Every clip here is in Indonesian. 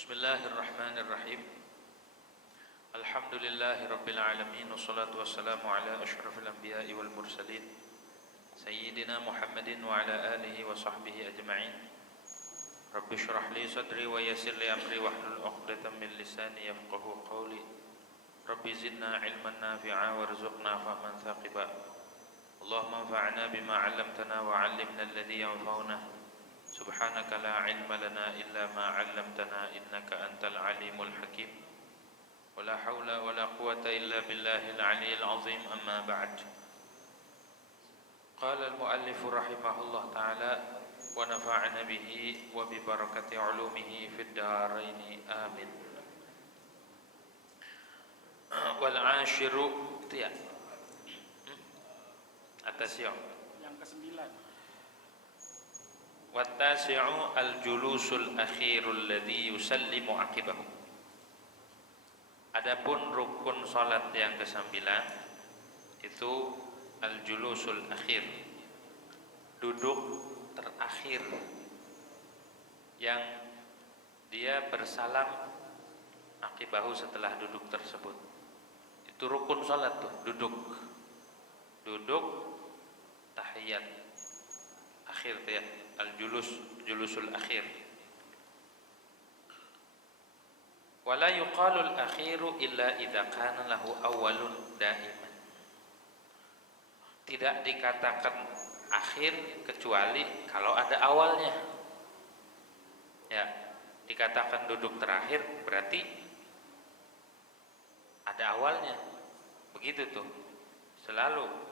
Bismillahirrahmanirrahim. Alhamdulillahirabbil alamin wassalatu wassalamu ala asyrafil anbiya'i wal mursalin sayyidina Muhammadin wa ala alihi wa sahbihi ajma'in. Rabbi shrah li sadri wa yassir li amri wahlul 'uqdatam min lisani yafqahu qawli. Rabbi zidna ilman nafi'a warzuqna fahman thaqiba. Allahumma anfa'na bima 'allamtana wa 'allimna alladhi yanfa'una. Subhanaka la ilma lana illa ma 'allamtana innaka antal alimul hakim. Wa la haula wa la quwwata illa billahil aliyyil azim, amma ba'd. Qala al-muallif rahimahullah ta'ala wa nafa'ana bihi wa bi barakati 'ulumihi fid dharain amin. Wal 'ashiru tiya atas yang ke-9. Wattasi'u al-julusul akhirul ladzi yusallimu aqibahu. Adapun rukun salat yang ke-9 itu al-julusul akhir, duduk terakhir yang dia bersalam aqibahu setelah duduk tersebut. Itu rukun salat tuh, duduk tahiyat akhir tuh ya, julusul akhir. Wala yuqalul akhiru illa idza kana lahu awwalun daiman. Tidak dikatakan akhir kecuali kalau ada awalnya. Ya, dikatakan duduk terakhir berarti ada awalnya. Begitu tuh. Selalu.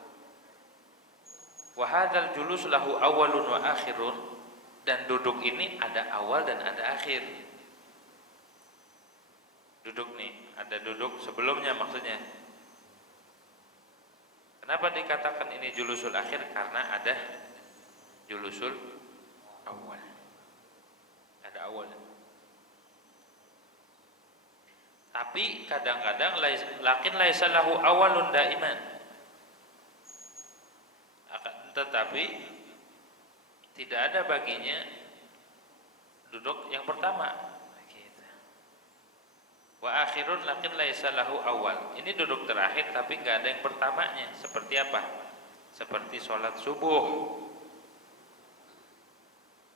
Wa hadzal julus lahu awwalun wa akhirun, dan duduk ini ada awal dan ada akhir. Duduk nih, ada duduk sebelumnya maksudnya. Kenapa dikatakan ini julusul akhir? Karena ada julusul awal. Ada awalnya. Tapi kadang-kadang lakin laisa lahu awalun daiman. Tetapi tidak ada baginya duduk yang pertama. Wa akhirun lakin laisa lahu awal. Ini duduk terakhir tapi enggak ada yang pertamanya. Seperti apa? Seperti sholat subuh.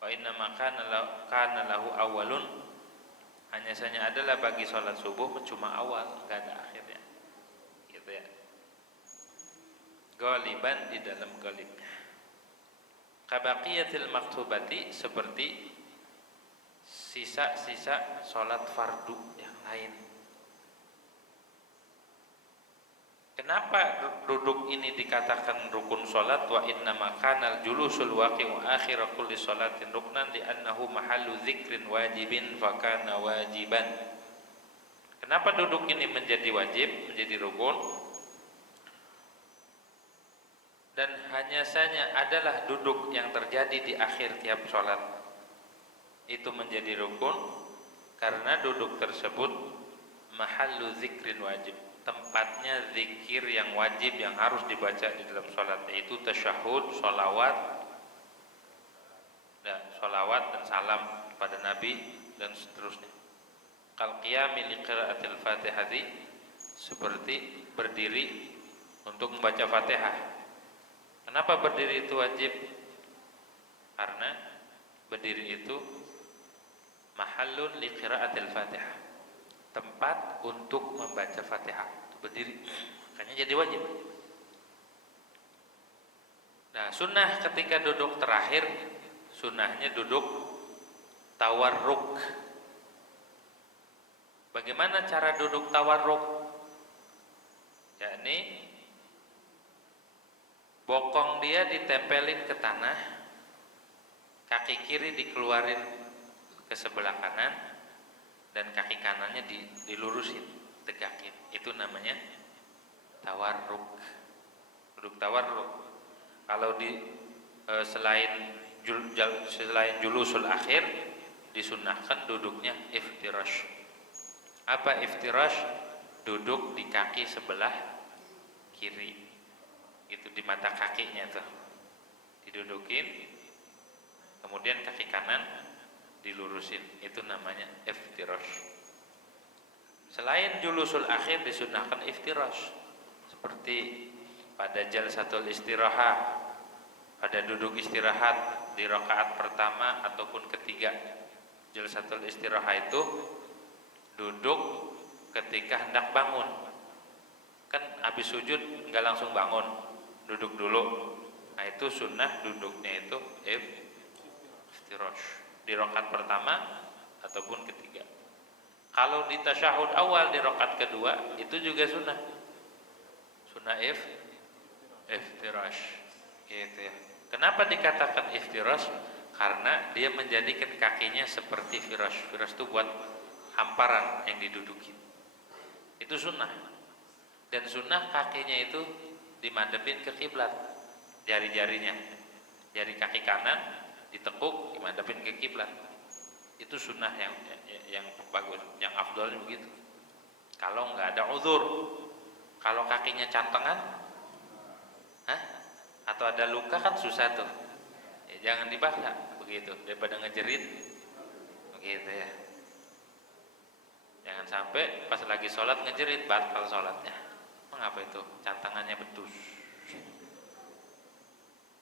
Wa inna ma kana lahu awalun. Hanya saja adalah bagi sholat subuh cuma awal, enggak ada akhirnya. Gitu ya. Ghaliban di dalam ghalib. Kabaqiyatil maktubati, seperti sisa-sisa sholat fardu yang lain. Kenapa duduk ini dikatakan rukun sholat? Wa inna makanal julusul waqi'u akhir kulli sholatin ruknan li'annahu mahallu dzikrin wajibin fakana wajiban. Kenapa duduk ini menjadi wajib, menjadi rukun? Dan hanya saja adalah duduk yang terjadi di akhir tiap sholat itu menjadi rukun karena duduk tersebut mahallu zikrin wajib, tempatnya zikir yang wajib yang harus dibaca di dalam sholat, yaitu tasyahud, sholawat dan salam pada Nabi dan seterusnya. Kal qiyami li qiraatil Fatihati, seperti berdiri untuk membaca Fatihah. Kenapa berdiri itu wajib? Karena berdiri itu mahallun li qiraatil Fatihah, tempat untuk membaca Fatihah. Berdiri, makanya jadi wajib. Nah, sunnah ketika duduk terakhir, sunnahnya duduk tawarruk. Bagaimana cara duduk tawarruk? Yakni bokong dia ditempelin ke tanah, kaki kiri dikeluarin ke sebelah kanan, dan kaki kanannya dilurusin, tegakin. Itu namanya tawarruk. Duduk tawarruk. Kalau selain julusul akhir, disunnahkan duduknya iftirash. Apa iftirash? Duduk di kaki sebelah kiri. Itu di mata kakinya tuh didudukin, kemudian kaki kanan dilurusin, itu namanya iftirash. Selain julusul akhir disunahkan iftirash, seperti pada jalsatul istirahah, pada duduk istirahat di rakaat pertama ataupun ketiga. Jalsatul istirahah itu duduk ketika hendak bangun. Kan habis sujud nggak langsung bangun, duduk dulu. Nah itu sunnah duduknya itu iftirash di rakaat pertama ataupun ketiga. Kalau di tasyahud awal di rakaat kedua itu juga sunnah iftirash gitu ya. Kenapa dikatakan iftirash? Karena dia menjadikan kakinya seperti firash. Firash itu buat hamparan yang diduduki. Itu sunnah. Dan sunnah kakinya itu dimadepin ke kiblat, jari-jarinya, jari kaki kanan ditekuk dimadepin ke kiblat. Itu sunnah yang bagus, yang afdalnya begitu. Kalau nggak ada uzur, kalau kakinya cantengan, atau ada luka kan susah tuh. Ya, jangan dipaksa begitu, daripada ngejerit begitu ya. Jangan sampai pas lagi sholat ngejerit, batal sholatnya. Mengapa itu? Cantangannya betus.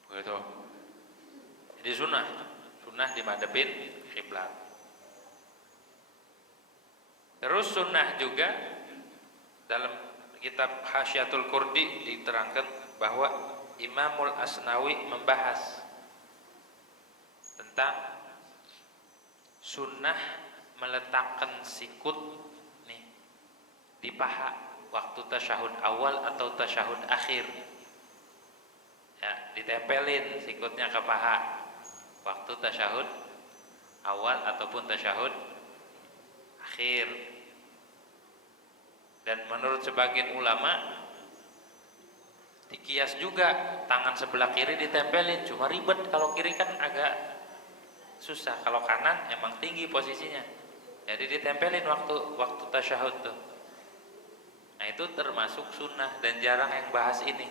Begitu. Jadi sunnah dimadepin kiblat. Terus sunnah juga dalam kitab Hasyiatul Qurdi diterangkan bahwa Imamul Asnawi membahas tentang sunnah meletakkan sikut nih di paha waktu tasyahud awal atau tasyahud akhir. Ya, ditempelin sikutnya ke paha waktu tasyahud awal ataupun tasyahud akhir. Dan menurut sebagian ulama dikias juga tangan sebelah kiri ditempelin, cuma ribet kalau kiri kan agak susah, kalau kanan emang tinggi posisinya, jadi ditempelin waktu tasyahud tuh. Nah itu termasuk sunnah dan jarang yang bahas ini,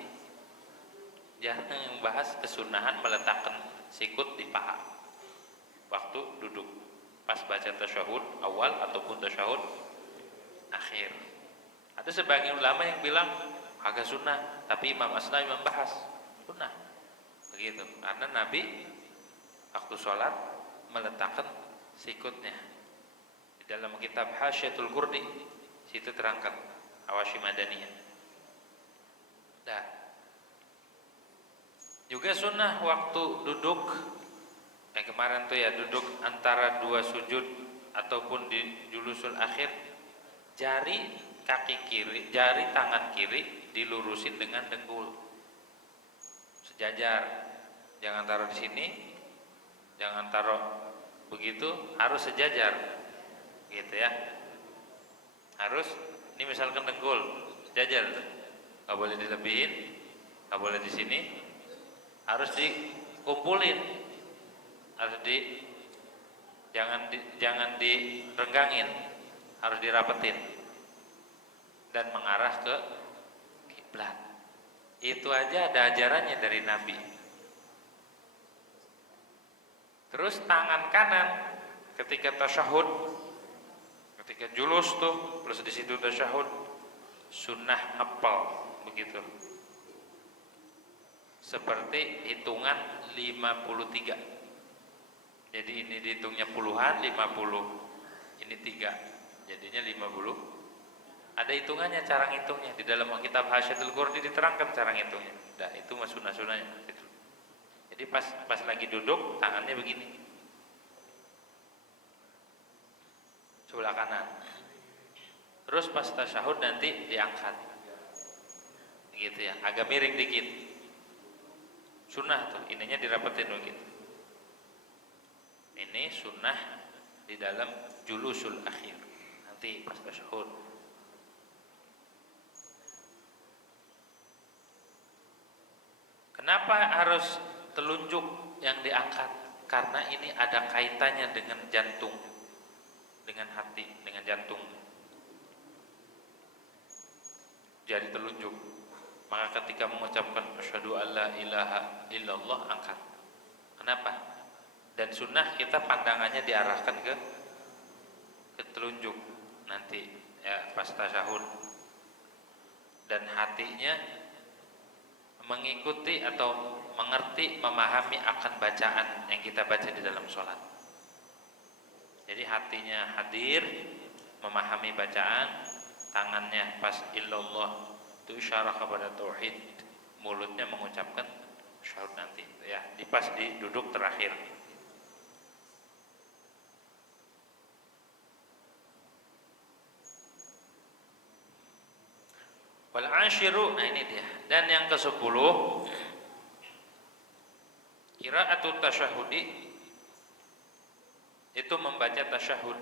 jarang yang bahas kesunahan meletakkan sikut di paha waktu duduk pas baca tasyahud awal ataupun tasyahud akhir. Ada sebagian ulama yang bilang agak sunnah, tapi Imam Asnawi membahas sunnah begitu, karena Nabi waktu sholat meletakkan sikutnya. Di dalam kitab Hasyiatul Qurdi situ terangkan Hawashi Madaniyah. Nah, juga sunnah waktu duduk kemarin tuh ya, duduk antara dua sujud ataupun di julusul akhir, jari kaki kiri, jari tangan kiri dilurusin dengan dengkul sejajar, jangan taruh di sini, jangan taruh begitu, harus sejajar gitu ya. Harus ini misalkan dengkul sejajar, nggak boleh dilebihin, nggak boleh di sini, harus dikumpulin, harus jangan direnggangin, harus dirapetin dan mengarah ke kiblat. Itu aja ada ajarannya dari Nabi. Terus tangan kanan ketika tasyahud, ketika julus tuh, terus di situ tasyahud, sunnah ngepel begitu. Seperti hitungan 53. Jadi ini dihitungnya puluhan, 50. Ini 3. Jadinya 50. Ada hitungannya, cara ngitungnya di dalam kitab Hasyiatul Qurdi diterangkan cara ngitungnya. Nah, itu mah sunah-sunahnya gitu. Jadi pas lagi duduk tangannya begini, sebelah kanan. Terus pas tasyahud nanti diangkat, gitu ya, agak miring dikit. Sunnah tuh, ininya dirapetin begitu. Ini sunnah di dalam julusul akhir, nanti pas tasyahud. Kenapa harus telunjuk yang diangkat? Karena ini ada kaitannya dengan jantung, dengan hati, dengan jantung. Jadi telunjuk. Maka ketika mengucapkan asyhadu alla ilaha illallah, angkat. Kenapa? Dan sunnah kita pandangannya diarahkan ke telunjuk nanti ya pas tasyahud, dan hatinya mengikuti atau mengerti, memahami akan bacaan yang kita baca di dalam sholat. Jadi hatinya hadir, memahami bacaan, tangannya pas illallah, itu isyarah kepada tauhid, mulutnya mengucapkan syahud nanti ya, pas di duduk terakhir. Wal ashiru, nah ini dia. Dan yang ke-10, qiraatul tasyahudi, itu membaca tasyahud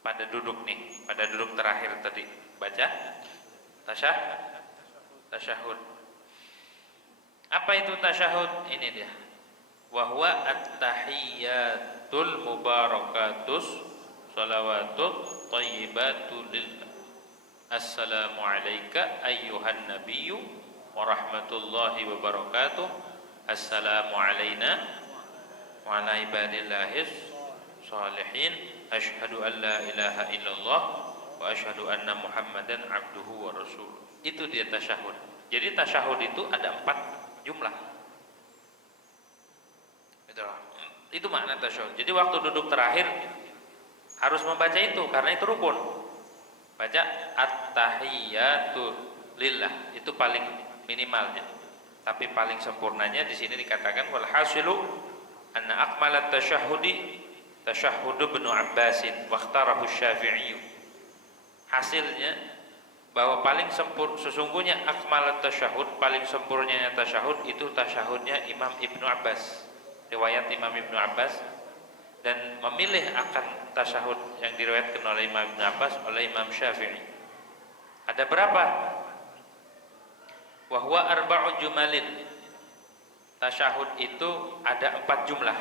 pada duduk nih, pada duduk terakhir tadi, baca tasyahud. Apa itu tasyahud? Ini dia. Wa huwa at-tahiyyatul mubarakatus shalawatut thayyibatu lillah. Assalamu alayka ayyuhan nabiyyu wa rahmatullahi wa barakatuh. Assalamu alayna wa ala ibadillahis shalihin. Asyhadu an la ilaha illallah wa asyhadu anna muhammadan abduhu wa rasuluh. Itu dia tasyahud. Jadi tasyahud itu ada 4 jumlah. Itu makna tasyahud. Jadi waktu duduk terakhir harus membaca itu karena itu rukun. Baca at-tahiyyatu lillah, itu paling minimalnya. Tapi paling sempurnanya di sini dikatakan wal hasilu anna akmalat tasyahudi tasyahhud Ibnu Abbasin wa ikhtarahu Syafi'i. Hasilnya bahwa paling sesungguhnya akmalat tasyahud, paling sempurnanya tasyahud itu tasyahudnya Imam Ibnu Abbas. Riwayat Imam Ibnu Abbas, dan memilih akan tasyahud yang diriwayatkan oleh Imam Ibnu Abbas oleh Imam Syafi'i. Ada berapa? Wa huwa arba'u jumalin. Tasyahud itu ada 4 jumlah.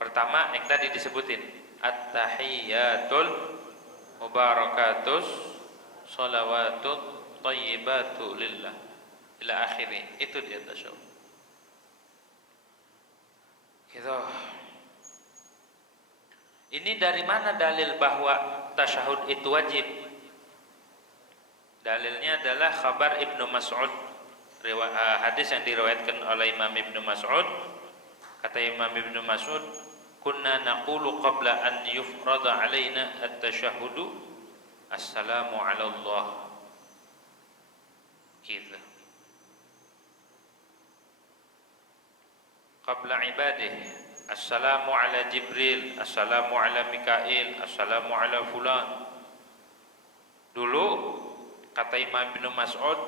Pertama yang tadi disebutin, at-tahiyyatul mubarakatus shalawatut thayyibatu lillah ila akhiri. Itu dia tasyahud. Gitu. Ini dari mana dalil bahwa tasyahud itu wajib? Dalilnya adalah khabar Ibnu Mas'ud, hadis yang diriwayatkan oleh Imam Ibnu Mas'ud. Kata Imam Ibnu Mas'ud, kunna naqulu qabla an yufrada alaina at-tasyahhudu assalamu ala Allah. Gitu. Qabla ibadih, assalamu ala Jibril, assalamu ala Mikail, assalamu ala fulan. Dulu kata Imam Ibnu Mas'ud,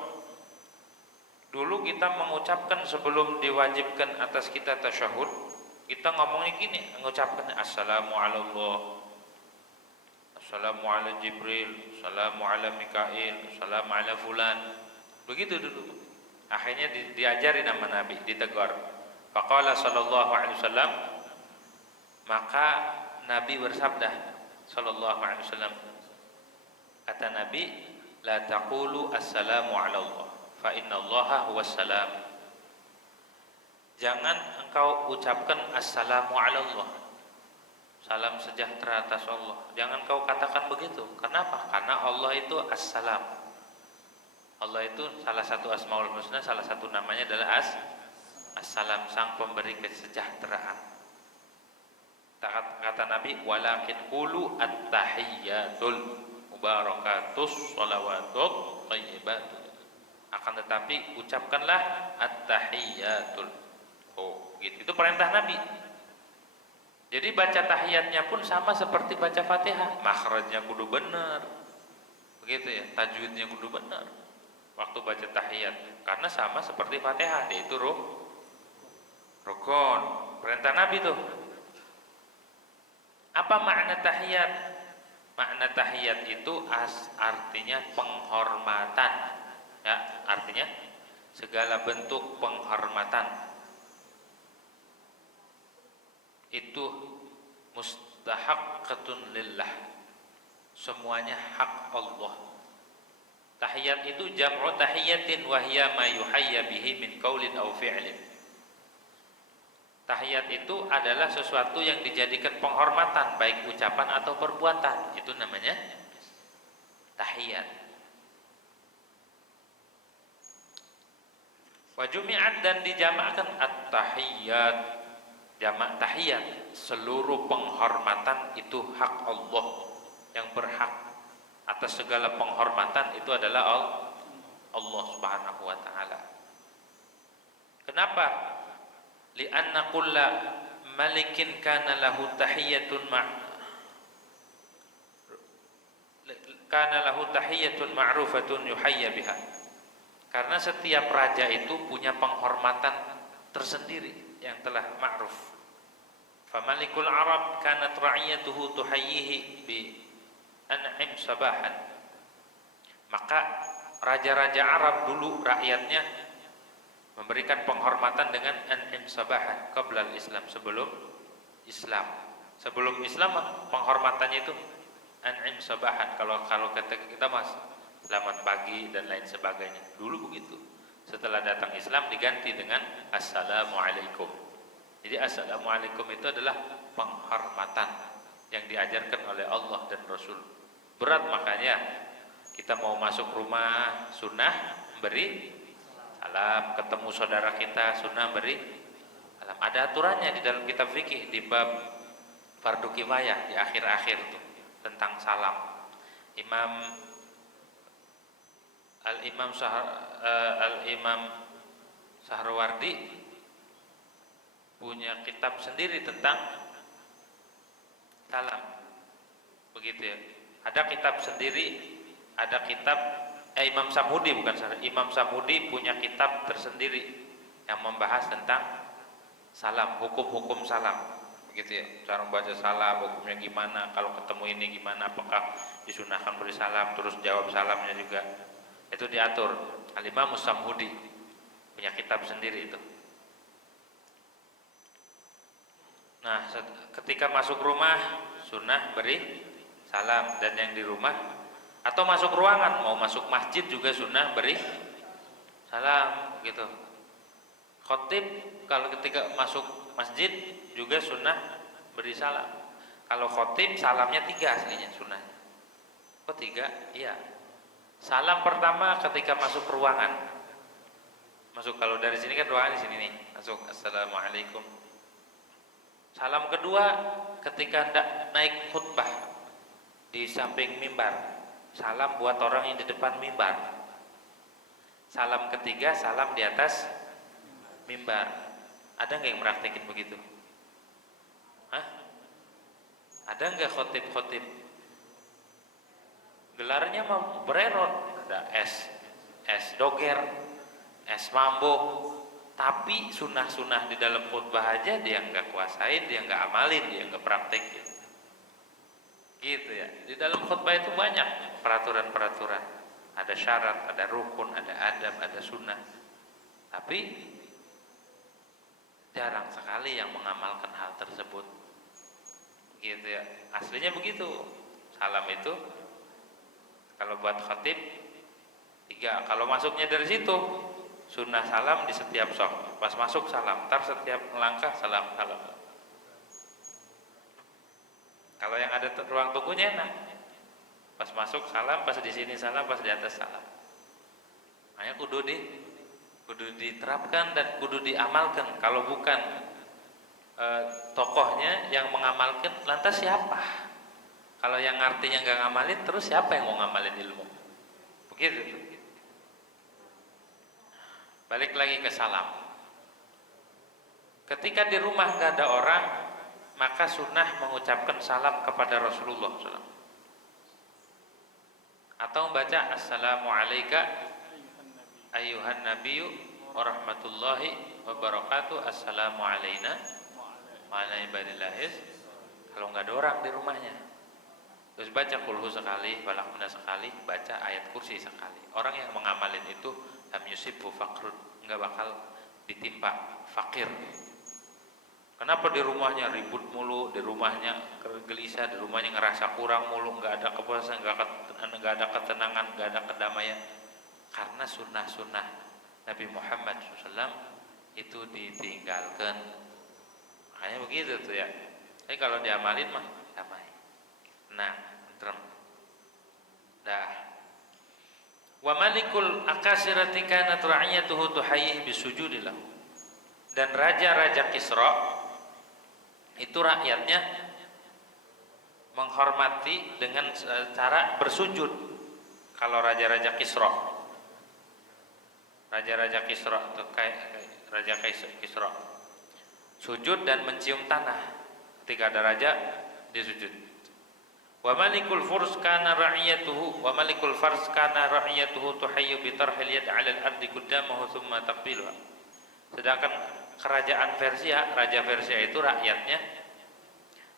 dulu kita mengucapkan sebelum diwajibkan atas kita tasyahud, kita ngomongnya gini, mengucapkan assalamu ala Allah, assalamu ala Jibril, assalamu ala Mikail, assalamu ala fulan. Begitu dulu. Akhirnya diajari nama Nabi, ditegur. Faqala sallallahu alaihi wasallam, maka Nabi bersabda sallallahu alaihi wasallam, kata Nabi, la taqulu assalamu ala Allah fa innallaha huwas salam. Jangan engkau ucapkan assalamu ala Allah, salam sejahtera atas Allah. Jangan kau katakan begitu. Kenapa? Karena Allah itu as-salam. Allah itu salah satu asmaul husna, salah satu namanya adalah as-salam, sang pemberi kesejahteraan. Kata Nabi, walakin qulu at-tahiyyatul mubarakatus shalawatut thayyibatun. Akan tetapi ucapkanlah at-tahiyyatul. Oh, gitu. Itu perintah Nabi. Jadi baca tahiyatnya pun sama seperti baca Fatihah. Makhrajnya kudu benar. Begitu ya, tajwidnya kudu benar. Waktu baca tahiyat, karena sama seperti Fatihah, yaitu rukun. Perintah Nabi tuh. Apa makna tahiyat? Makna tahiyat itu artinya penghormatan. Ya, artinya segala bentuk penghormatan. Itu mustahaqqatun lillah. Semuanya hak Allah. Tahiyat itu jam'u tahiyatin wa hiya ma yuhayya bihi min qaulin aw fi'lin. Tahiyat itu adalah sesuatu yang dijadikan penghormatan, baik ucapan atau perbuatan. Itu namanya tahiyat. Wa jumi'at, dan dijamakkan at-tahiyat, jamak tahiyat. Seluruh penghormatan itu hak Allah. Yang berhak atas segala penghormatan itu adalah Allah Subhanahu wa taala. Kenapa? Li'anna kulla malikin kana lahu tahiyyatun ma'rufatun yuhayya biha. Karena setiap raja itu punya penghormatan tersendiri yang telah ma'ruf. Famalikul Arab kanat ra'iyatuhu tuhayyihi bi an'im sabahan. Maka raja-raja Arab dulu rakyatnya memberikan penghormatan dengan an'im sabahan qabla al-Islam, sebelum Islam. Sebelum Islam penghormatannya itu an'im sabahan. Kalau kita mas selamat pagi dan lain sebagainya. Dulu begitu. Setelah datang Islam diganti dengan assalamualaikum. Jadi assalamualaikum itu adalah penghormatan yang diajarkan oleh Allah dan Rasul. Berat, makanya kita mau masuk rumah sunnah beri salam, ketemu saudara kita sunnah beri salam. Ada aturannya di dalam kitab fikih di bab fardu kifayah di akhir-akhir itu tentang salam. Al-Imam Sahrawardi punya kitab sendiri tentang salam. Begitu ya. Ada kitab sendiri, ada kitab Imam Samudi, Imam Samudi punya kitab tersendiri yang membahas tentang salam, hukum-hukum salam. Begitu ya. Cara membaca salam, hukumnya gimana, kalau ketemu ini gimana, apakah disunahkan beri salam, terus jawab salamnya juga. Itu diatur. Al-Imam Samudi punya kitab sendiri itu. Nah, ketika masuk rumah sunnah beri salam, dan yang di rumah atau masuk ruangan, mau masuk masjid juga sunnah beri salam gitu. Khotib kalau ketika masuk masjid juga sunnah beri salam. Kalau khotib salamnya 3 aslinya sunnahnya. Kok 3? Iya. Salam pertama ketika masuk ruangan. Masuk, kalau dari sini kan ruangan di sini nih. Masuk assalamualaikum. Salam kedua ketika naik khutbah di samping mimbar. Salam buat orang yang di depan mimbar. Salam ketiga, salam di atas mimbar. Ada nggak yang meraktekin begitu? Hah? Ada nggak khotib? Gelarnya mau bererot. Ada es doger, es mambo. Tapi sunnah-sunnah di dalam khutbah aja dia nggak kuasain, dia nggak amalin, dia nggak praktekin. Gitu ya. Di dalam khutbah itu banyak peraturan-peraturan. Ada syarat, ada rukun, ada adab, ada sunnah. Tapi jarang sekali yang mengamalkan hal tersebut. Gitu ya. Aslinya begitu. Salam itu kalau buat khatib 3. Kalau masuknya dari situ sunnah salam di setiap shaf. Pas masuk salam, ntar setiap melangkah salam. Kalau yang ada ruang tunggunya enak. Pas masuk salam, pas di sini salam, pas di atas salam. Makanya kudu diterapkan dan kudu diamalkan. Kalau bukan tokohnya yang mengamalkan, lantas siapa? Kalau yang artinya nggak ngamalin, terus siapa yang mau ngamalin ilmu? Begitu. Balik lagi ke salam. Ketika di rumah nggak ada orang, maka sunnah mengucapkan salam kepada Rasulullah SAW. Atau membaca assalamualaikum ayyuhan nabiyyu wa rahmatullahi wa barakatuh, assalamu alaina wa ala ibadillahis. Kalau nggak ada orang di rumahnya, terus baca kulhu sekali, falaq sekali, baca ayat kursi sekali. Orang yang mengamalin itu lam yusibu faqrun, nggak bakal ditimpa fakir. Kenapa di rumahnya ribut mulu, di rumahnya gelisah, di rumahnya ngerasa kurang mulu, nggak ada kepuasan, nggak ada ketenangan, nggak ada kedamaian? Karena sunnah-sunnah Nabi Muhammad SAW itu ditinggalkan. Makanya begitu tuh ya. Tapi kalau diamalin mah damai. Nah, tentrem. Dah. Wa malikul akasirati kanat ra'iyatuhu tuhayyi bisujudi lahu. Dan raja-raja Kisra itu rakyatnya menghormati dengan cara bersujud. Kalau raja-raja Kisra, raja-raja Kisra itu kayak raja Kisra, sujud dan mencium tanah. Ketika ada raja disujud. Wa malikul furs kana ra'iyatuhu wa malikul fars kana ra'iyatuhu tuhayyu bi tarhil yad 'ala al-ardi qaddamahu thumma taqbiluha. Sedangkan kerajaan Persia, raja Persia itu rakyatnya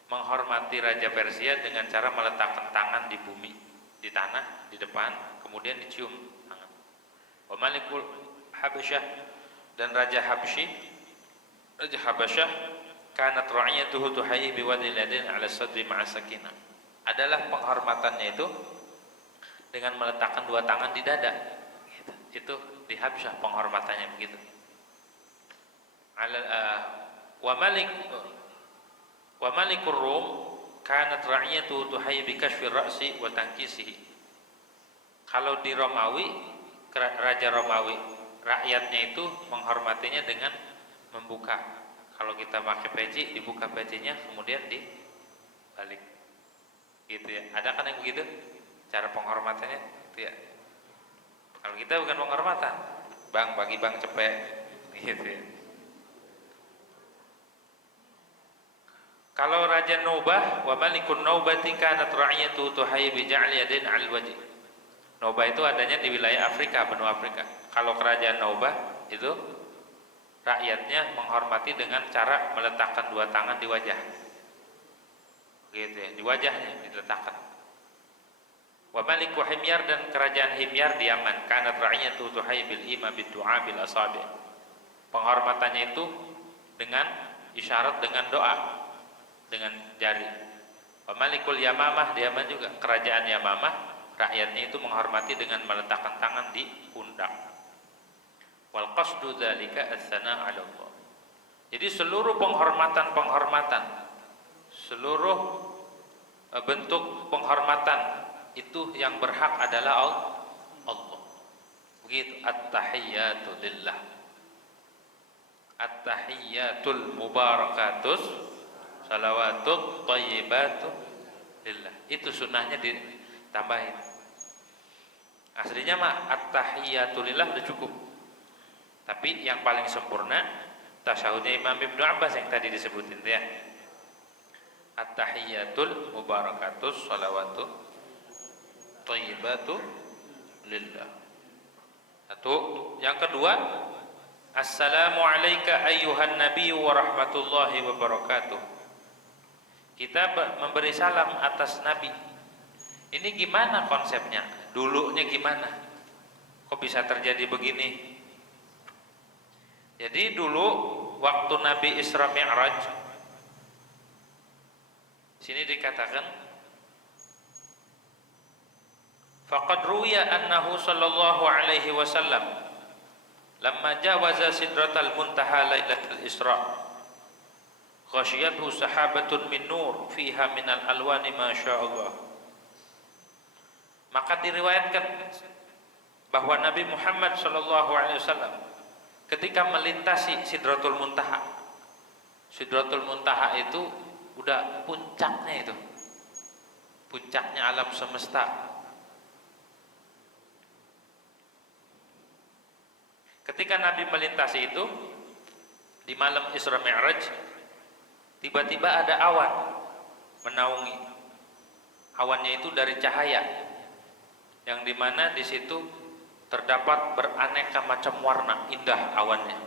menghormati raja Persia dengan cara meletakkan tangan di bumi, di tanah, di depan, kemudian dicium tangan. Wa malikul Habasyah dan raja Habsyi, raja Habasyah kanat ra'iyatuhu tuhayyi bi wadil yadain 'ala sadri ma'a sakinah. Adalah penghormatannya itu dengan meletakkan dua tangan di dada. Gitu. Itu di Habsyah penghormatannya begitu. Wa malikur Rum kanat ra'iyatuhu tuhayyi bi kashfi ra'si wa tankisihi. Kalau di Romawi, raja Romawi, rakyatnya itu menghormatinya dengan membuka. Kalau kita pakai peci, dibuka pecinya kemudian dibalik. Gitu ya. Ada kan yang begitu? Cara penghormatannya gitu ya. Kalau kita bukan penghormatan, Bang, bagi Bang cepet gitu ya. Kalau raja Naubah, wa malikun Naubati kanat ra'iyatuhu tuhayyi bi ja'li yadain 'alal wajh. Naubah itu adanya di wilayah Afrika, benua Afrika. Kalau kerajaan Naubah itu rakyatnya menghormati dengan cara meletakkan dua tangan di wajah. Gitu ya, di wajahnya diletakkan. Wa maliku Himyar dan kerajaan Himyar di Yaman kanat ra'iyatuhu tuhayyi bil ima bid du'a bil asabi'. Penghormatannya itu dengan isyarat, dengan doa, dengan jari. Wa malikul Yamamah di Yaman juga, kerajaan Yamamah rakyatnya itu menghormati dengan meletakkan tangan di pundak. Wal qasdu dzalika ats-tsana 'ala Allah. Jadi seluruh penghormatan, seluruh bentuk penghormatan itu yang berhak adalah Allah. Begitu, at-tahiyyatu lillah, at-tahiyyatul mubarakatus salawatut thayyibatu lillah. Itu sunnahnya ditambahin. Aslinya mah at-tahiyyatu lillah udah cukup. Tapi yang paling sempurna tasyahudnya Imam Ibnu Abbas yang tadi disebutin ya. At-tahiyyatul mubarakatus salawatu thayyibatu lillah. Satu. Yang kedua, assalamu alayka ayyuhan nabiyyu wa rahmatullahi wa barakatuh. Kita memberi salam atas Nabi. Ini gimana konsepnya? Dulunya gimana? Kok bisa terjadi begini? Jadi dulu waktu Nabi Isra Mi'raj, sini dikatakan faqad ruwiya annahu sallallahu alaihi wasallam lamma jawaza sidratal muntaha lailatul Isra ghasyiyathu sahabatun min nur fiha minal alwani masyaallah. Maka diriwayatkan bahwa Nabi Muhammad sallallahu alaihi wasallam ketika melintasi Sidratul Muntaha. Sidratul Muntaha itu udah puncaknya itu. Puncaknya alam semesta. Ketika Nabi melintasi itu di malam Isra Mi'raj, tiba-tiba ada awan menaungi. Awannya itu dari cahaya, yang dimana di situ terdapat beraneka macam warna indah awannya.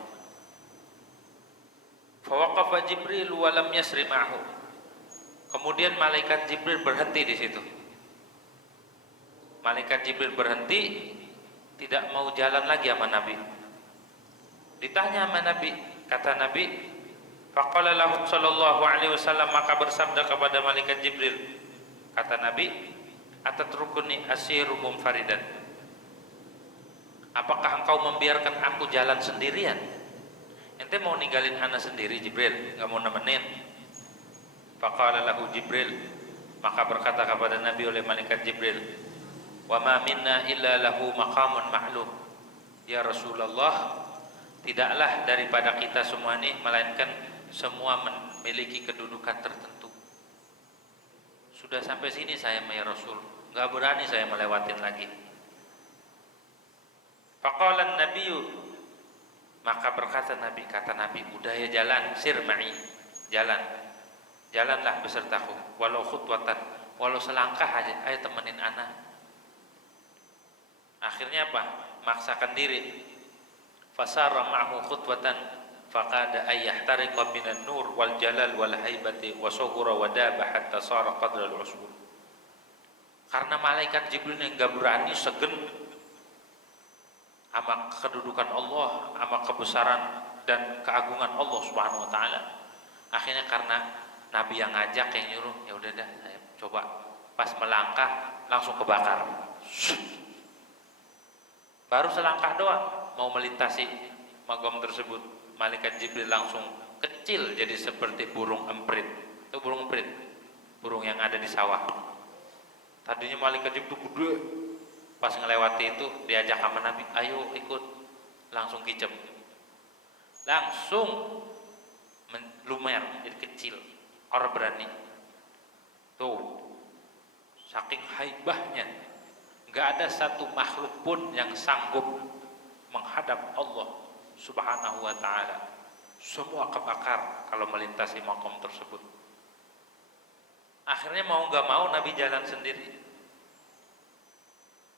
Fawaqafa Jibril wa lam yasri ma'hu. Kemudian malaikat Jibril berhenti di situ. Malaikat Jibril berhenti, tidak mau jalan lagi sama Nabi. Ditanya sama Nabi, kata Nabi, faqala lahu sallallahu alaihi wasallam, maka bersabda kepada malaikat Jibril, kata Nabi, atatrukuni asiru munfaridan. Apakah engkau membiarkan aku jalan sendirian? ente mau ninggalin ana sendiri Jibril, nggak mau nemenin? Faqala lahu Jibril, maka berkata kepada Nabi oleh malaikat Jibril, wa ma minna illa lahu maqamun ma'lum. Ya Rasulullah, tidaklah daripada kita semua ini melainkan semua memiliki kedudukan tertentu. Sudah sampai sini saya ya Rasul, nggak berani saya melewatin lagi. Faqala an-nabiyyu, maka berkata Nabi, kata Nabi, udah ya jalan, sir ma'i, jalanlah besertaku, walau khutwatan, walau selangkah aja, ayo temenin ana. Akhirnya apa? Maksakan diri. Fasara ma'hu khutwatan, faqada ayyahtariqa minan nur wal jalal wal haibati wa sughura wa daba hatta sara qadra al-usbur. Karena malaikat Jibril yang enggak berani, segen sama kedudukan Allah, sama kebesaran dan keagungan Allah Subhanahu wa taala. Akhirnya karena Nabi yang ngajak, yang nyuruh, ya udah dah saya coba. Pas melangkah langsung kebakar. Baru selangkah doang mau melintasi magom tersebut, malaikat Jibril langsung kecil jadi seperti burung emprit. Itu burung emprit, burung yang ada di sawah. Tadinya malaikat Jibril gede, pas ngelewati itu diajak sama Nabi, ayo ikut, langsung kicep, langsung lumer jadi kecil, orang berani. Tuh, saking haibahnya, nggak ada satu makhluk pun yang sanggup menghadap Allah Subhanahu wa ta'ala. Semua kebakar kalau melintasi makom tersebut. Akhirnya mau nggak mau Nabi jalan sendiri.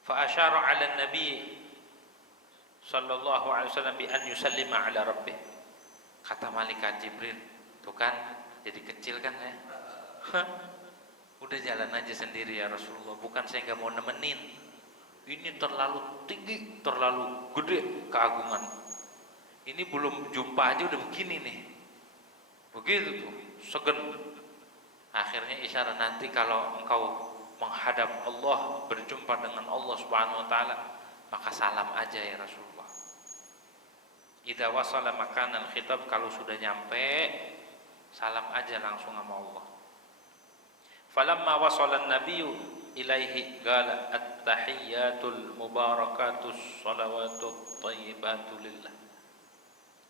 Fa asyara 'ala Nabi sallallahu alaihi wasallam bi an yusallima 'ala rabbih. Kata malaikat Jibril, tuh kan jadi kecil kan ya. Udah jalan aja sendiri ya Rasulullah, bukan saya nggak mau nemenin. Ini terlalu tinggi, terlalu gede keagungan. Ini belum jumpa aja udah begini nih. Begitu tuh, segen. Akhirnya isyarat, nanti kalau engkau menghadap Allah, berjumpa dengan Allah Subhanahu wa taala, maka salam aja ya Rasulullah. Idza wasala makanan khitab, kalau sudah nyampe salam aja langsung sama Allah. Falamma wasala an-nabiyyu ilaihi qala at-tahiyyatul mubarakatus shalawatut thayyibatu lillah.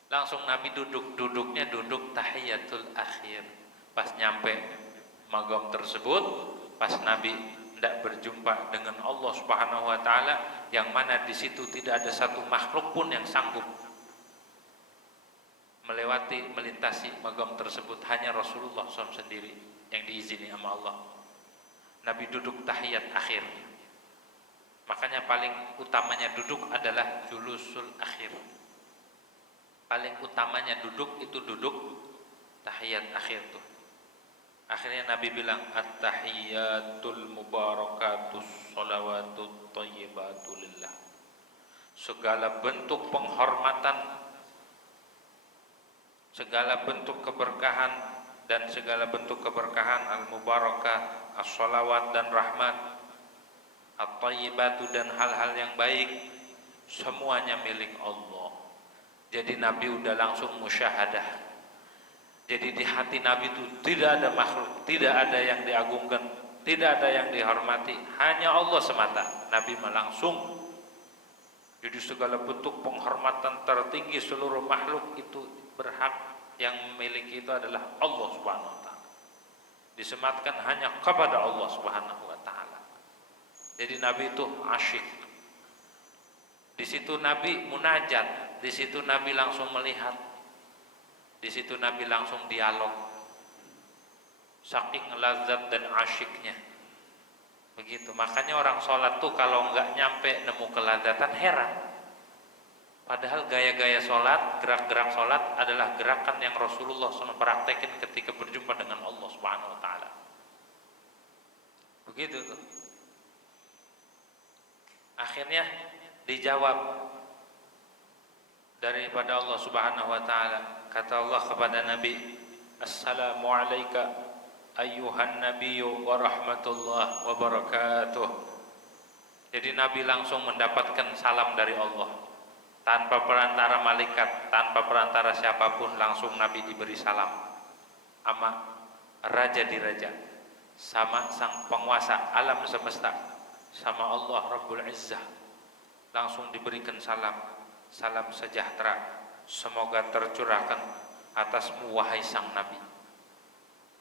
Langsung Nabi duduknya duduk tahiyatul akhir. Pas nyampe magam tersebut, pas Nabi hendak berjumpa dengan Allah Subhanahu wa taala, yang mana di situ tidak ada satu makhluk pun yang sanggup melintasi magam tersebut, hanya Rasulullah SAW sendiri yang diizini sama Allah. Nabi duduk tahiyat akhir. Makanya paling utamanya duduk adalah julusul akhir. Paling utamanya duduk itu duduk tahiyat akhir tuh. Akhirnya Nabi bilang, at-tahiyyatul mubarakatus shalawatut thayyibatu lillah. Segala bentuk penghormatan, segala bentuk keberkahan dan segala bentuk keberkahan al-mubarakah, as-shalawat dan rahmat, at-thayyibatu dan hal-hal yang baik, semuanya milik Allah. Jadi Nabi udah langsung musyahadah. Jadi di hati Nabi itu tidak ada makhluk, tidak ada yang diagungkan, tidak ada yang dihormati, hanya Allah semata. Nabi langsung. Jadi segala bentuk penghormatan tertinggi seluruh makhluk itu berhak, yang memiliki itu adalah Allah Subhanahu wa taala. Disematkan hanya kepada Allah Subhanahu wa taala. Jadi Nabi itu asyik. Di situ Nabi munajat, di situ Nabi langsung melihat. Di situ Nabi langsung dialog, saking lazat dan asyiknya. Begitu, makanya orang sholat tuh kalau nggak nyampe nemu kelazatan heran. Padahal gaya-gaya sholat, gerak-gerak sholat adalah gerakan yang Rasulullah SAW praktekin ketika berjumpa dengan Allah Subhanahu wa taala. Begitu tuh. Akhirnya dijawab daripada Allah Subhanahu wa taala. Kata Allah kepada Nabi, assalamu alayka ayyuhan nabiyyu wa rahmatullah wa barakatuh. Jadi Nabi langsung mendapatkan salam dari Allah. tanpa perantara malaikat, tanpa perantara siapapun, langsung Nabi diberi salam sama raja di raja, sama sang penguasa alam semesta, sama Allah Rabbul Izzah. Langsung diberikan salam, salam sejahtera semoga tercurahkan atasmu wahai sang Nabi.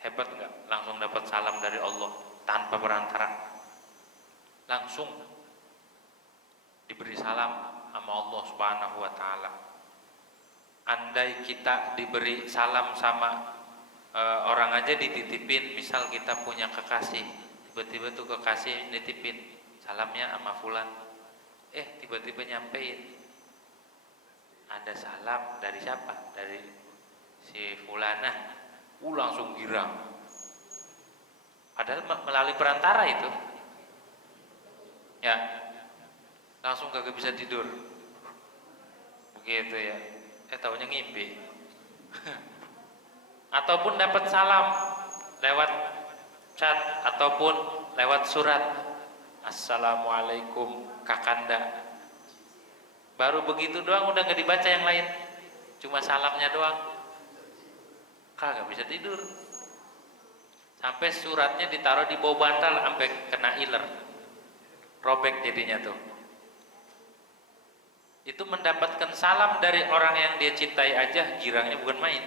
Hebat enggak? Langsung dapat salam dari Allah tanpa perantara, langsung diberi salam sama Allah Subhanahu wa taala. Andai kita diberi salam sama orang aja dititipin, misal kita punya kekasih, tiba-tiba tuh kekasih nitipin salamnya sama fulan, tiba-tiba nyampein ada salam dari siapa? Dari si fulanah. Langsung girang. Padahal melalui perantara itu. Ya, langsung kagak bisa tidur. Begitu ya. Taunya ngimpi. Ataupun dapat salam lewat chat ataupun lewat surat. Assalamualaikum Kakanda. Baru begitu doang udah gak dibaca yang lain. Cuma salamnya doang. Kagak bisa tidur. Sampai suratnya ditaruh di bawah bantal sampai kena iler. Robek jadinya tuh. Itu mendapatkan salam dari orang yang dia cintai aja girangnya bukan main.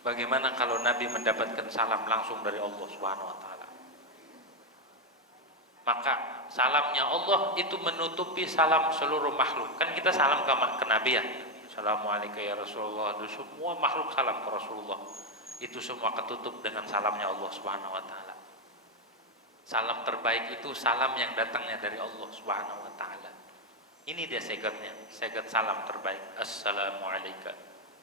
Bagaimana kalau Nabi mendapatkan salam langsung dari Allah Subhanahu wa taala? Maka salamnya Allah itu menutupi salam seluruh makhluk. Kan kita salam ke Nabi ya. Assalamualaikum ya Rasulullah. Semua makhluk salam ke Rasulullah. Itu semua ketutup dengan salamnya Allah Subhanahu wa taala. Salam terbaik itu salam yang datangnya dari Allah Subhanahu wa taala. Ini dia segatnya, segat salam terbaik. Assalamualaikum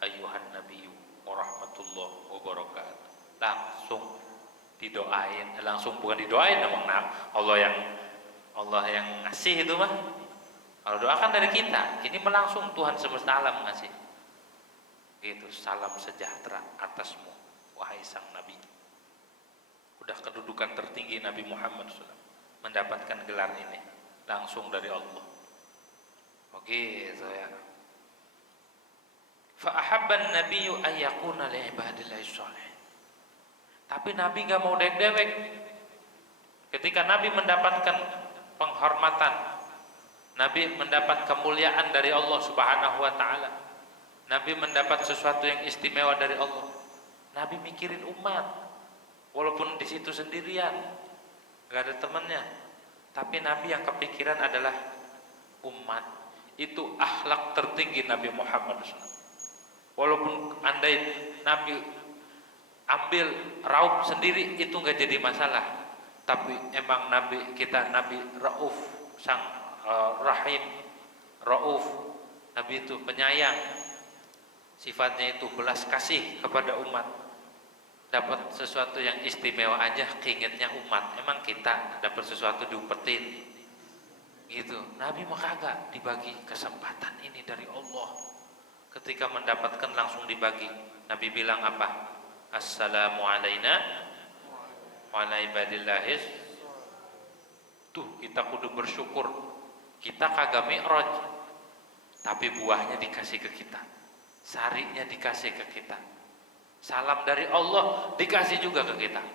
ayyuhan nabiyyu wa rahmatullahi wa barakatuh. Langsung didoain, langsung bukan didoain emang Allah yang ngasih itu mah. Kalau doakan dari kita, ini melangsung Tuhan semesta alam ngasih. Itu salam sejahtera atasmu wahai sang Nabi. Udah kedudukan tertinggi Nabi Muhammad SAW mendapatkan gelar ini langsung dari Allah. Oke, so ya. Fa ahabban nabiyyu an yakuna li ibadillahi sholih. Tapi Nabi gak mau dewek-dewek. Ketika Nabi mendapatkan penghormatan, Nabi mendapat kemuliaan dari Allah Subhanahu wa taala, Nabi mendapat sesuatu yang istimewa dari Allah, Nabi mikirin umat. Walaupun di situ sendirian, gak ada temannya, tapi Nabi yang kepikiran adalah umat. Itu akhlak tertinggi Nabi Muhammad SAW. Walaupun andai Nabi ambil raup sendiri itu gak jadi masalah, tapi emang Nabi kita Nabi Rauf, sang Rahim, Rauf. Nabi itu penyayang, sifatnya itu belas kasih kepada umat. Dapat sesuatu yang istimewa aja keingetnya umat. Emang kita dapat sesuatu diumpetin gitu. Nabi mah kagak, dibagi kesempatan ini dari Allah. Ketika mendapatkan langsung dibagi. Nabi bilang apa? Assalamu alaina wa ala ibadillahis. Tuh kita kudu bersyukur. Kita kagak mi'raj, tapi buahnya dikasih ke kita, sarinya dikasih ke kita, salam dari Allah dikasih juga ke kita.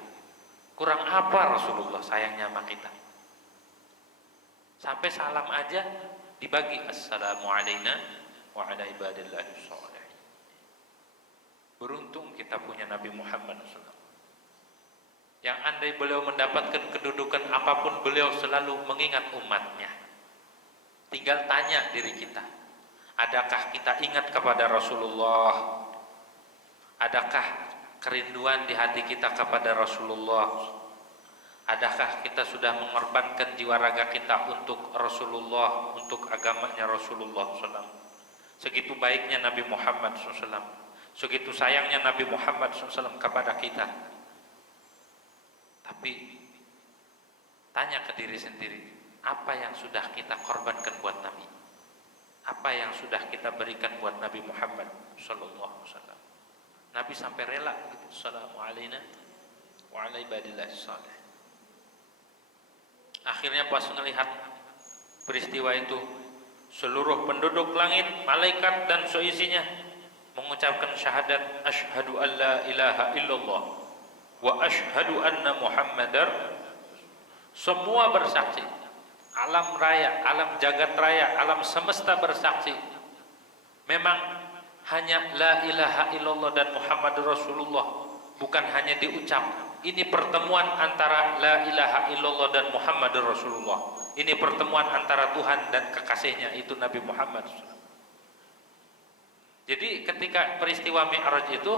Kurang apa Rasulullah sayangnya sama kita? Sampai salam aja dibagi. Assalamu alaina wa ala ibadillahi sholihin. Beruntung kita punya Nabi Muhammad SAW, yang andai beliau mendapatkan kedudukan apapun, beliau selalu mengingat umatnya. Tinggal tanya diri kita, adakah kita ingat kepada Rasulullah? Adakah kerinduan di hati kita kepada Rasulullah? Adakah kita sudah mengorbankan jiwa raga kita untuk Rasulullah, untuk agamanya Rasulullah SAW? Segitu baiknya Nabi Muhammad SAW, segitu sayangnya Nabi Muhammad SAW kepada kita. Tapi tanya ke diri sendiri, apa yang sudah kita korbankan buat Nabi? Apa yang sudah kita berikan buat Nabi Muhammad SAW? Nabi sampai rela. Assalamu alaina wa ala ibadillahi sholih. Akhirnya pas melihat peristiwa itu, seluruh penduduk langit, malaikat dan seisinya mengucapkan syahadat asyhadu an la ilaha illallah wa asyhadu anna muhammadar. Semua bersaksi, alam raya, alam jagat raya, alam semesta bersaksi, memang hanya la ilaha illallah dan Muhammadur Rasulullah, bukan hanya diucap. Ini pertemuan antara la ilaha illallah dan Muhammadur Rasulullah. Ini pertemuan antara Tuhan dan kekasihnya, itu Nabi Muhammad. Jadi ketika peristiwa Mi'raj itu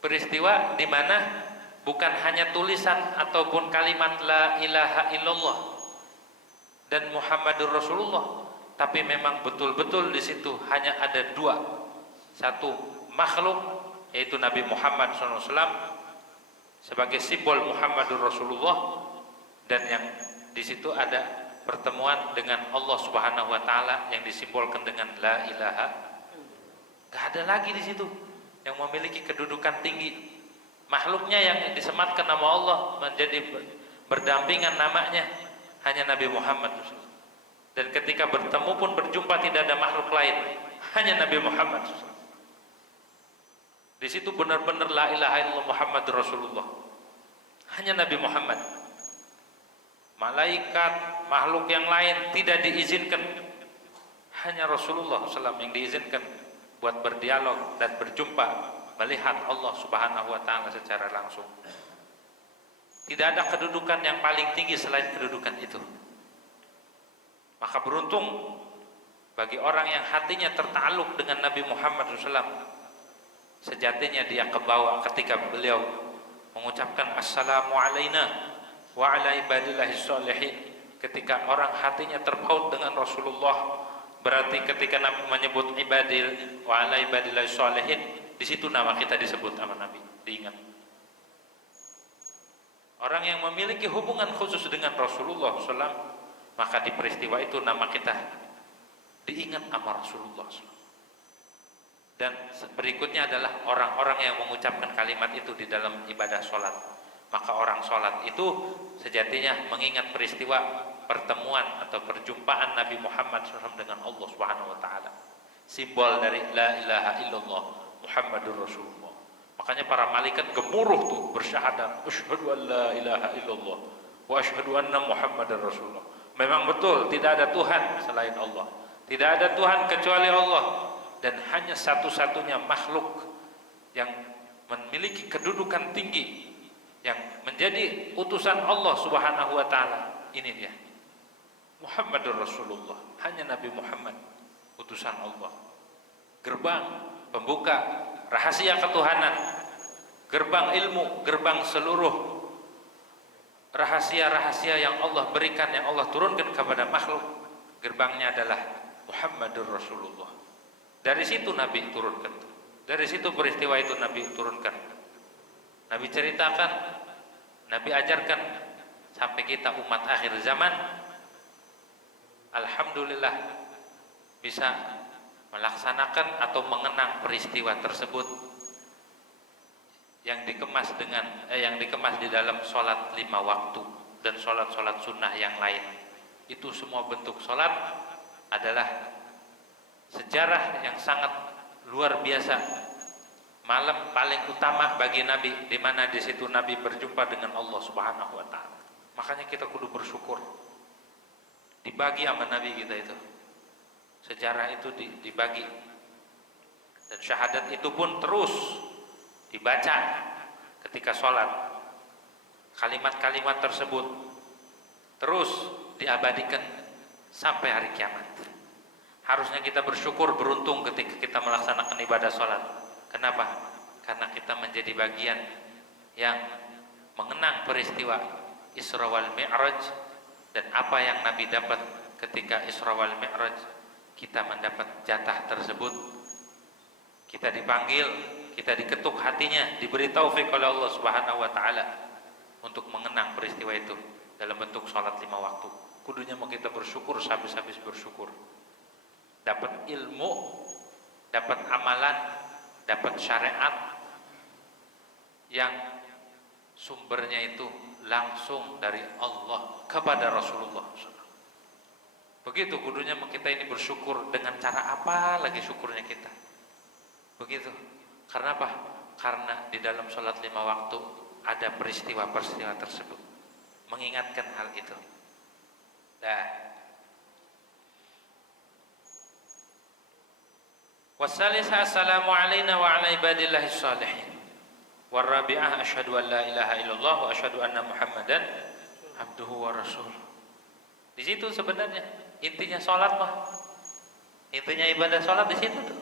peristiwa di mana bukan hanya tulisan ataupun kalimat la ilaha illallah dan Muhammadur Rasulullah, tapi memang betul-betul di situ hanya ada dua. Satu makhluk, yaitu Nabi Muhammad SAW sebagai simbol Muhammadur Rasulullah, dan yang di situ ada pertemuan dengan Allah Subhanahu wa taala yang disimbolkan dengan la ilaha. Gak ada lagi di situ yang memiliki kedudukan tinggi. Makhluknya yang disematkan nama Allah menjadi berdampingan namanya hanya Nabi Muhammad. Dan ketika bertemu pun berjumpa tidak ada makhluk lain, hanya Nabi Muhammad. Di situ benar-benar la ilaha illallah Muhammadur Rasulullah, hanya Nabi Muhammad. Malaikat, makhluk yang lain tidak diizinkan, hanya Rasulullah SAW yang diizinkan buat berdialog dan berjumpa, melihat Allah Subhanahu wa taala secara langsung. Tidak ada kedudukan yang paling tinggi selain kedudukan itu. Maka beruntung bagi orang yang hatinya tertakluk dengan Nabi Muhammad SAW. Sejatinya dia kebawa ketika beliau mengucapkan assalamu alaina wa ala ibadillahis sholihin. Ketika orang hatinya terpaut dengan Rasulullah, berarti ketika Nabi menyebut ibadil wa ala ibadillahis sholihin, di situ nama kita disebut sama Nabi, diingat. Orang yang memiliki hubungan khusus dengan Rasulullah SAW, maka di peristiwa itu nama kita diingat sama Rasulullah SAW. Dan berikutnya adalah orang-orang yang mengucapkan kalimat itu di dalam ibadah sholat. Maka orang sholat itu sejatinya mengingat peristiwa pertemuan atau perjumpaan Nabi Muhammad SAW dengan Allah Subhanahu wa taala. Simbol dari la ilaha illallah Muhammadur Rasulullah. Makanya para malaikat gemuruh tuh bersyahadat asyhadu an la ilaha illallah wa asyhadu anna Muhammadar Rasulullah. Memang betul tidak ada Tuhan selain Allah, tidak ada Tuhan kecuali Allah, dan hanya satu-satunya makhluk yang memiliki kedudukan tinggi yang menjadi utusan Allah Subhanahu wa taala. Ini dia Muhammadur Rasulullah, hanya Nabi Muhammad utusan Allah. Gerbang pembuka rahasia ketuhanan, gerbang ilmu, gerbang seluruh rahasia-rahasia yang Allah berikan, yang Allah turunkan kepada makhluk. Gerbangnya adalah Muhammadur Rasulullah. Dari situ Nabi turunkan, dari situ peristiwa itu Nabi turunkan, Nabi ceritakan, Nabi ajarkan sampai kita umat akhir zaman, alhamdulillah bisa melaksanakan atau mengenang peristiwa tersebut yang dikemas di dalam sholat 5 waktu dan sholat-sholat sunnah yang lain. Itu semua bentuk sholat adalah sejarah yang sangat luar biasa. Malam paling utama bagi Nabi, di mana di situ Nabi berjumpa dengan Allah Subhanahu wa taala. Makanya kita kudu bersyukur dibagi sama Nabi kita itu. Sejarah itu dibagi, dan syahadat itu pun terus dibaca ketika sholat. Kalimat-kalimat tersebut terus diabadikan sampai hari kiamat. Harusnya kita bersyukur, beruntung ketika kita melaksanakan ibadah sholat. Kenapa? Karena kita menjadi bagian yang mengenang peristiwa Isra wal Mi'raj, dan apa yang Nabi dapat ketika Isra wal Mi'raj. Kita mendapat jatah tersebut, kita dipanggil, kita diketuk hatinya, diberi taufik oleh Allah Subhanahu wa taala untuk mengenang peristiwa itu dalam bentuk sholat 5 waktu. Kudunya mau kita bersyukur, habis-habis bersyukur. Dapat ilmu, dapat amalan, dapat syariat yang sumbernya itu langsung dari Allah kepada Rasulullah. Begitu kudunya kita ini bersyukur. Dengan cara apa lagi syukurnya kita? Begitu. Karena apa? Karena di dalam sholat 5 waktu ada peristiwa-peristiwa tersebut mengingatkan hal itu. Dah. Wassalisa assalamu alaina wa ala ibadillahi sholihin. Warabi'ah asyhadu an la ilaha illallah wa asyhadu anna muhammadan abduhu wa rasuluh. Di situ sebenarnya intinya sholat mah. Intinya ibadah sholat di situ tuh.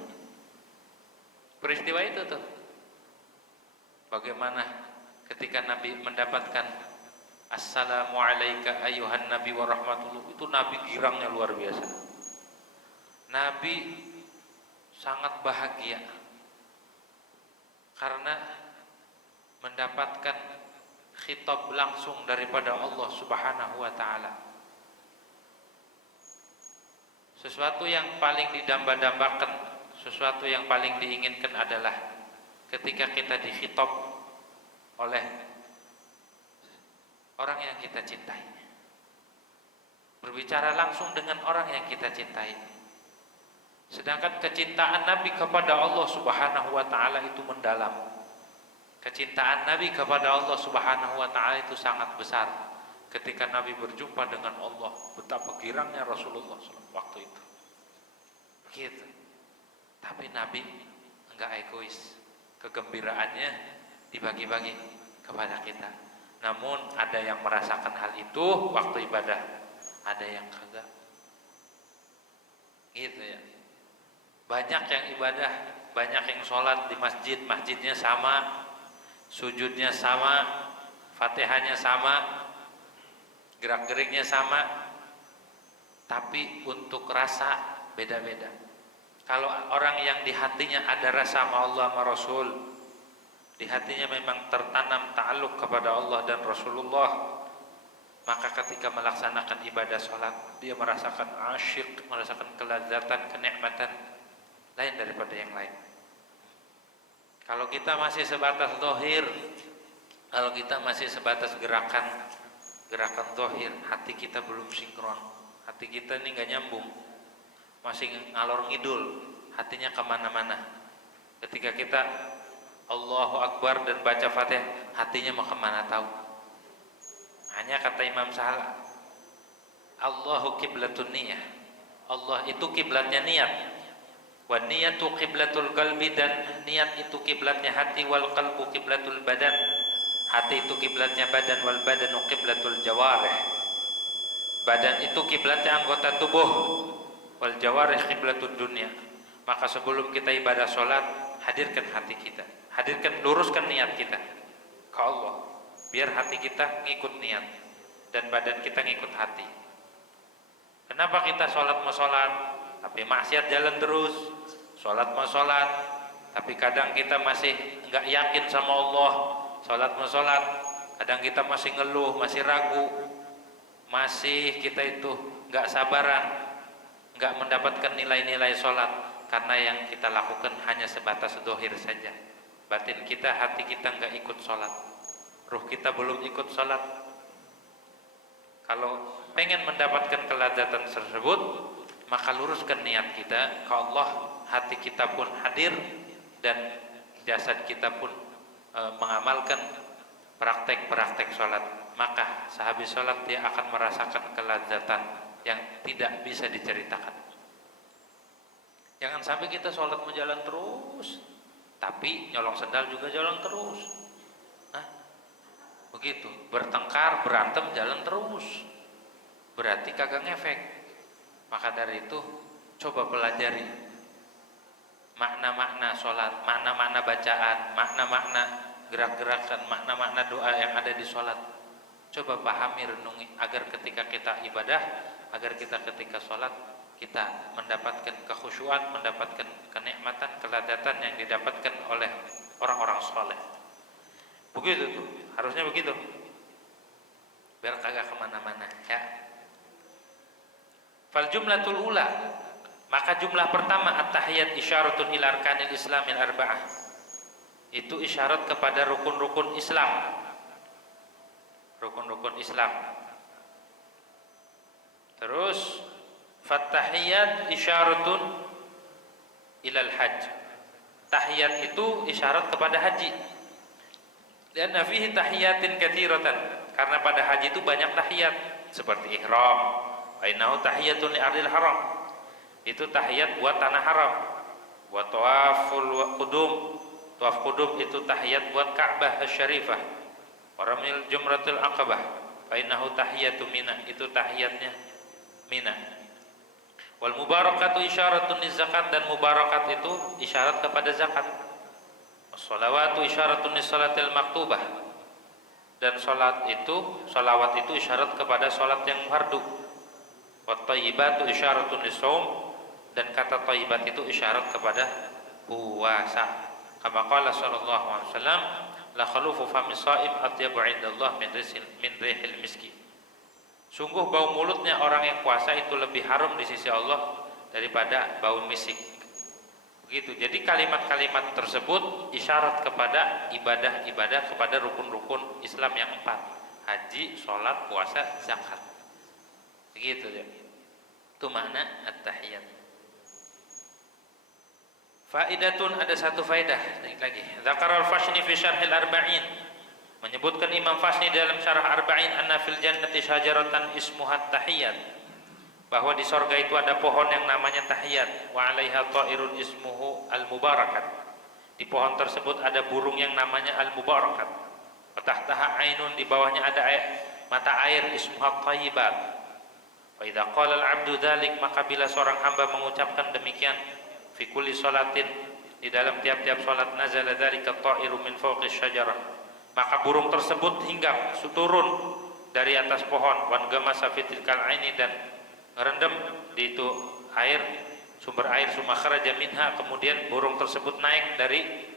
Peristiwa itu tuh. Bagaimana ketika Nabi mendapatkan assalamu alayka ayuhan nabi wa rahmatullah, itu Nabi girangnya luar biasa. Nabi sangat bahagia karena mendapatkan khitab langsung daripada Allah Subhanahu wa taala. Sesuatu yang paling didamba-dambakan, sesuatu yang paling diinginkan adalah ketika kita dikhitab oleh orang yang kita cintai, berbicara langsung dengan orang yang kita cintai. Sedangkan kecintaan Nabi kepada Allah Subhanahu wa taala itu mendalam. Kecintaan Nabi kepada Allah Subhanahu wa taala itu sangat besar. Ketika Nabi berjumpa dengan Allah, betapa girangnya Rasulullah SAW waktu itu. Begitu. Tapi Nabi enggak egois. Kegembiraannya dibagi-bagi kepada kita. Namun ada yang merasakan hal itu waktu ibadah, ada yang kagak. Gitu ya. Banyak yang ibadah, banyak yang sholat di masjid, masjidnya sama, sujudnya sama, Fatihahnya sama, gerak-geriknya sama, tapi untuk rasa beda-beda. Kalau orang yang di hatinya ada rasa sama Allah sama Rasul, di hatinya memang tertanam ta'alluq kepada Allah dan Rasulullah, maka ketika melaksanakan ibadah sholat, dia merasakan asyik, merasakan kelazatan, kenikmatan lain daripada yang lain. Kalau kita masih sebatas zahir, kalau kita masih sebatas gerakan zahir, hati kita belum sinkron, hati kita ini nggak nyambung, masih ngalor ngidul, hatinya kemana-mana. Ketika kita Allahu Akbar dan baca Fatihah, hatinya mau kemana tahu. Hanya kata Imam Salah, Allahu qiblatun niyah, Allah itu kiblatnya niat. Wa niyatu qiblatul qalbi, dan niat itu kiblatnya hati, wal qalbu qiblatul badan, hati itu kiblatnya badan, wal badanu qiblatul jawarih, badan itu kiblatnya anggota tubuh, wal jawarih qiblatud dunya. Maka sebelum kita ibadah sholat, hadirkan hati kita, hadirkan, luruskan niat kita ke Allah, biar hati kita ngikut niat dan badan kita ngikut hati. Kenapa kita sholat mau sholat tapi maksiat jalan terus, sholat mau sholat tapi kadang kita masih nggak yakin sama Allah, sholat mau sholat kadang kita masih ngeluh, masih ragu, masih kita itu nggak sabaran, nggak mendapatkan nilai-nilai sholat karena yang kita lakukan hanya sebatas zahir saja. Batin kita, hati kita nggak ikut sholat, ruh kita belum ikut sholat. Kalau pengen mendapatkan kelazatan tersebut, maka luruskan niat kita ke Allah, hati kita pun hadir dan jasad kita pun mengamalkan praktek-praktek sholat. Maka sehabis sholat dia akan merasakan kelazatan yang tidak bisa diceritakan. Jangan sampai kita sholat mau jalan terus, tapi nyolong sendal juga jalan terus. Nah, begitu, bertengkar, berantem jalan terus, berarti kagak ngefek. Maka dari itu coba pelajari makna-makna sholat, makna-makna bacaan, makna-makna gerak-gerakan, makna-makna doa yang ada di sholat. Coba pahami, renungi, agar ketika kita ibadah, agar kita ketika sholat, kita mendapatkan kekhusyuan, mendapatkan kenikmatan, kelazatan yang didapatkan oleh orang-orang soleh. Begitu tuh, harusnya begitu, biar kagak kemana-mana ya. Fal jumlatul ula, maka jumlah pertama at-tahiyat isyaratun ila arkanil islamil arba'ah, itu isyarat kepada rukun-rukun Islam, rukun-rukun Islam. Terus Fattahiyat isyaratun ilal hajj. Tahiyat itu isyarat kepada haji. Dan fihi tahiyatin katsiratan. Karena pada haji itu banyak tahiyat seperti ihram. Fa innahu tahiyatun li ardil haram. Itu tahiyat buat tanah haram. Wa tawaful qudum. Tawaf qudum itu tahiyat buat Ka'bah asy-Syarifah. Wa ramil jumratul aqabah. Fa innahu tahiyatu Mina. Itu tahiyatnya Mina. Wal mubarakatu isyaratun lizakat, dan mubarakat itu isyarat kepada zakat. Wassalawatu isyaratun lissalatil maktubah, dan salawat itu isyarat kepada salat yang fardu. Wat thayyibatu isyaratun lissaum, dan kata thayyibat itu isyarat kepada puasa. Kama qala sallallahu alaihi wasallam, la khalufu fami shaim atyabu indallah min rihil miski. Sungguh bau mulutnya orang yang puasa itu lebih harum di sisi Allah daripada bau misik. Begitu. Jadi kalimat-kalimat tersebut isyarat kepada ibadah-ibadah, kepada rukun-rukun Islam yang 4. Haji, sholat, puasa, zakat. Begitu ya. Itu makna at-tahiyat. Faidatun, ada satu faidah lagi. Dzakara al-Fashni fi Syarhil Arba'in. Menyebutkan Imam Fasni dalam Syarah Arba'in, anna fil jannati syajaratan ismuha tahiyat, bahwa di sorga itu ada pohon yang namanya tahiyat. Wa 'alaiha ta'irun ismuhu al-mubarakat. Di pohon tersebut ada burung yang namanya al-mubarakat. Wa tahtaha 'ainun, di bawahnya ada mata air ismuha thayyibat. Fa idza qala al-'abdu dzalik, maka bila seorang hamba mengucapkan demikian, fi kulli salatin, di dalam tiap-tiap salat, nazala dzalika ta'iru min fawqi syajarah, maka burung tersebut hinggap, turun dari atas pohon. Wan gamasa fitilkal aini, dan ngerendam di itu air, sumber air, sumakharaja minha, kemudian burung tersebut naik dari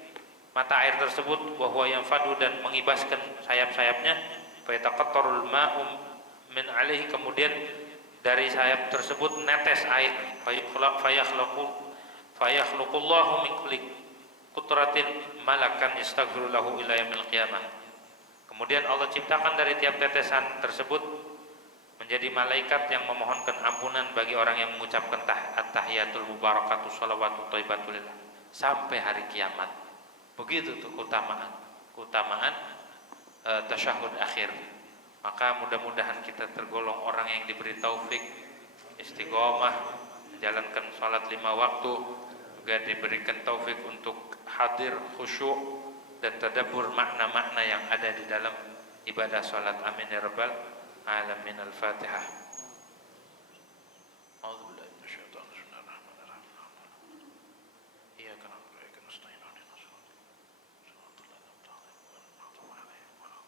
mata air tersebut. Wa huwa yanfadu, dan mengibaskan sayap-sayapnya. Fa yataqattarul ma'u min alaihi, kemudian dari sayap tersebut netes air. Fayakhluqullahu min kulli kutratin malakan yastaghfiru lahu ila yaumil qiyamah. Kemudian Allah ciptakan dari tiap tetesan tersebut menjadi malaikat yang memohonkan ampunan bagi orang yang mengucapkan at-tahiyatul mubarakatuh shalawatu thayyibatulillah sampai hari kiamat. Begitu tuh keutamaan tasyahud akhir. Maka mudah-mudahan kita tergolong orang yang diberi taufik istiqomah menjalankan salat 5 waktu, juga diberikan taufik untuk hadir, khusyuk, dan tadabbur makna-makna yang ada di dalam ibadah salat. Amin ya rabbal alamin. Al-Fatihah. A'udzubillahi minasyaitonir rajim. Bismillahirrahmanirrahim. Iyyaka na'budu wa iyyaka nasta'in. Ihdinas siratal ladzina an'amta 'alaihim ghairil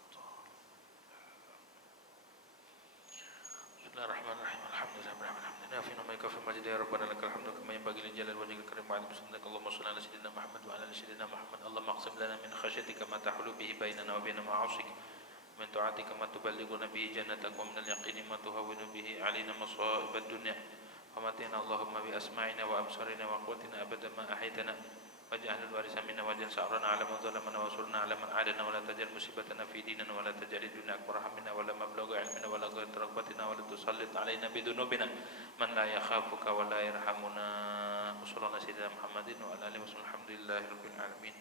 Bismillahirrahmanirrahim. Alhamdulillahirabbil alamin. Fi namika fi majdi ya rabbana lakal hamdu kama yanbaghi li jalali wajhikal karim wa 'ala muslimika Allahumma shalli ala sayyidina Muhammad wa ala ali sayyidina Muhammad. Allahumma aqsim lana min khasyatika ma tahulu bihi bainana wa baina ma'asik, min ta'atika ma tuballighuna bihi jannatak, wa min al-yaqini ma tuhawwinu bihi 'alaina masa'ibad dunya. Wa matina Allahumma bi asma'ina wa absarina wa quwwatina abadan ma ahaytana, waj'alhu al-warisa minna waj'al sa'rana 'ala man zalamana wa ansurna 'ala man 'adana, wa la taj'al musibatana fi dinina wa la taj'al ad-dunya akbar hammina wa la mablagha 'ilmina wa la ghayra ragbatina wa la tusallit 'alaina bi dhunubina man la yakhafuka wa la yarhamuna. Sallallahu alaihi wa sallam Muhammadin wa ala alihi wa sahbihi. Alhamdulillahirabbil alamin.